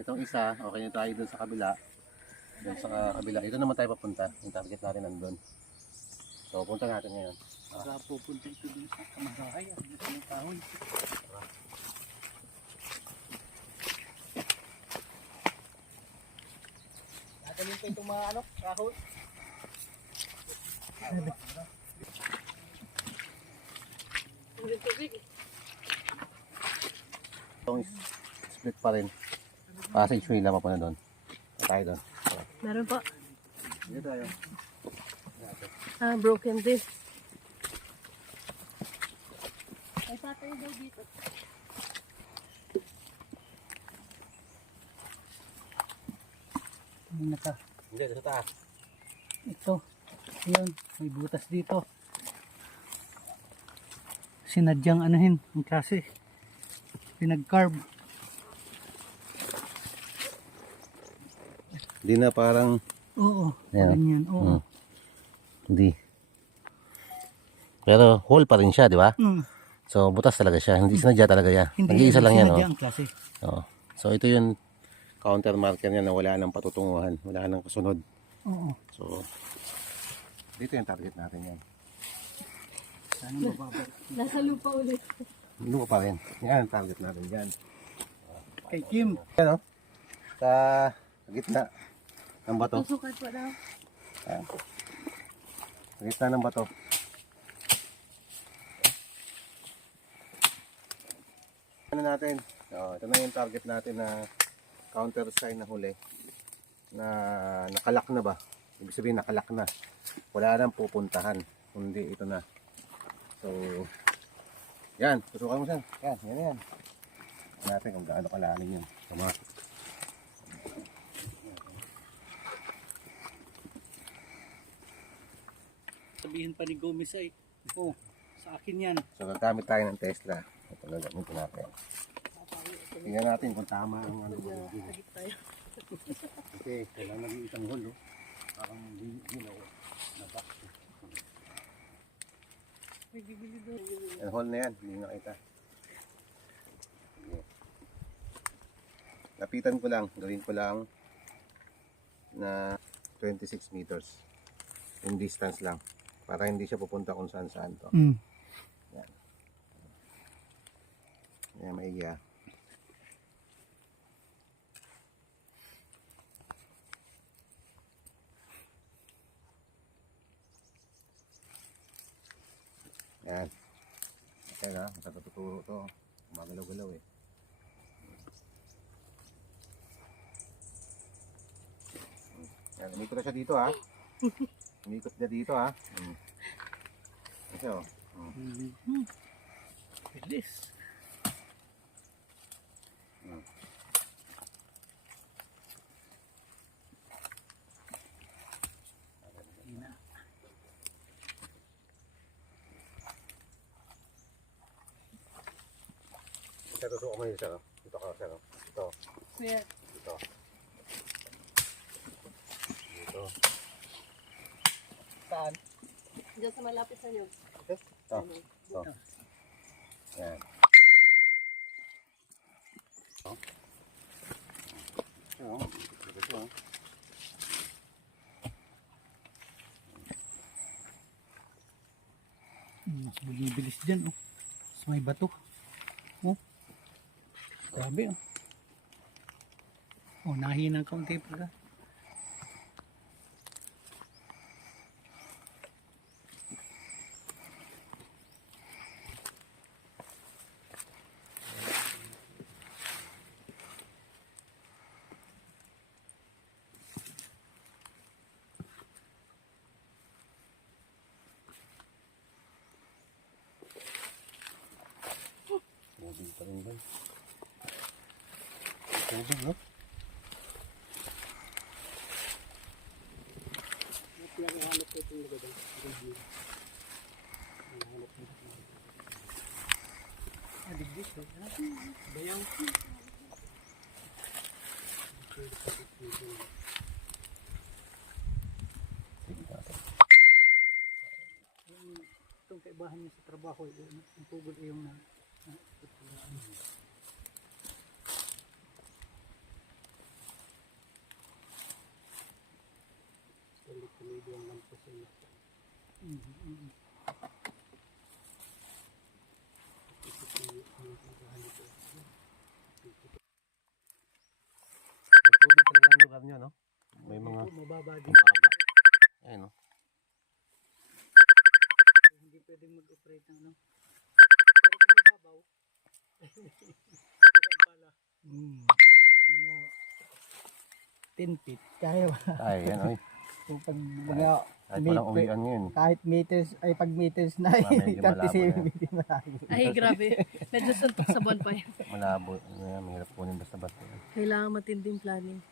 Itong isa, okay na tayo dun sa kabila. Dun sa kabila. Ito naman tayo papunta. Yung target natin nandun. So, punta natin ngayon. Saka pupunta ito dun sa kamarahay. Ang kahoy. Natalim pa itong mga kahoy. Itong split pa rin. Passageway lang pa na doon. Tayo doon. Meron po. Dito tayo. Broken this. Ay, patay daw dito. Ano ka? Hindi, sa taas. Ito. Ayun. May butas dito. Sinadyang anuhin ang klase. Pinag-carve. Hindi na parang... Oo. Ayan. Ganyan. Oo. Hindi. Pero hole pa rin siya, di ba? Mm. So butas talaga siya. Hindi sinadya talaga yan. Hindi. Nag-iisa lang yan. Sinadya Oh. ang klase. Oo. So ito yung counter marker niya na wala nang patutunguhan. Wala nang kasunod. Oo. So dito yung target natin yan. Sana mababa. Nasa lupa ulit. Lupa pa rin. Yan ang target natin yan. Kay Kim. Yan o. Sa gitna ng bato. Susukat po daw. Ayan. Sa gitna ng bato. Ano natin? Ito na yung target natin na counter sign na huli. Na nakalak na ba? Ibig sabihin nakalak na. Wala nang pupuntahan. Kundi ito na. So, yan. Tusukan mo siya. Yan, yan. Tignan natin kung gaano kalalim yun. Tama. Sabihin pa ni Gomez ay, oh, sa akin yan. So, gagamit tayo ng Tesla. Ito na gamitin natin. Tingnan natin kung tama ang ano. Kasi kailangan naging isang hole. Parang ginaw na box. Ang hole na yan, hindi nakita. Lapitan ko lang, gawin ko lang na 26 meters. Yung distance lang. Para hindi siya pupunta kung saan saan to. Mm. Yan. Yan, maiya. Yan. Okay na, matatuturo to. Magalaw-galaw eh. Yan, umikot na siya dito ha. Umikot na dito ha. Ito oh. Bilis. Ito suko mo yun sir. Ito ka sir. Ito. Kuya. Ito. Dito. Saan? Diyan sa malapit sa inyo. Ito. Ito. Yan. Ito. Ito. Mas bumibilis dyan, oh. Mas may bato. Oh. Grabe, oh. Oh, nahinang kaunti pa. Tubig pa rin ba? Tubig, no? Bayang. Itong kaibahan niya sa trabaho, yung tugol yung na May tubig talaga ang lugar niya, no? May mga Mababa din. mababa. Ayun, no? Hindi pwedeng mag-operate ng ano. Pero kung mababaw, pala. Mga 10 feet. Kaya ba? Ay, yan, oy. Kung pag mga Kahit walang uwian ngayon. kahit meters ay pag meters na Medyo malabo 37 na. meters malabo. Ay, grabe. Medyo suntok sa buwan pa yan. Malabo. Ayan, mahirap kunin basta-basta. Kailangan matinding planning.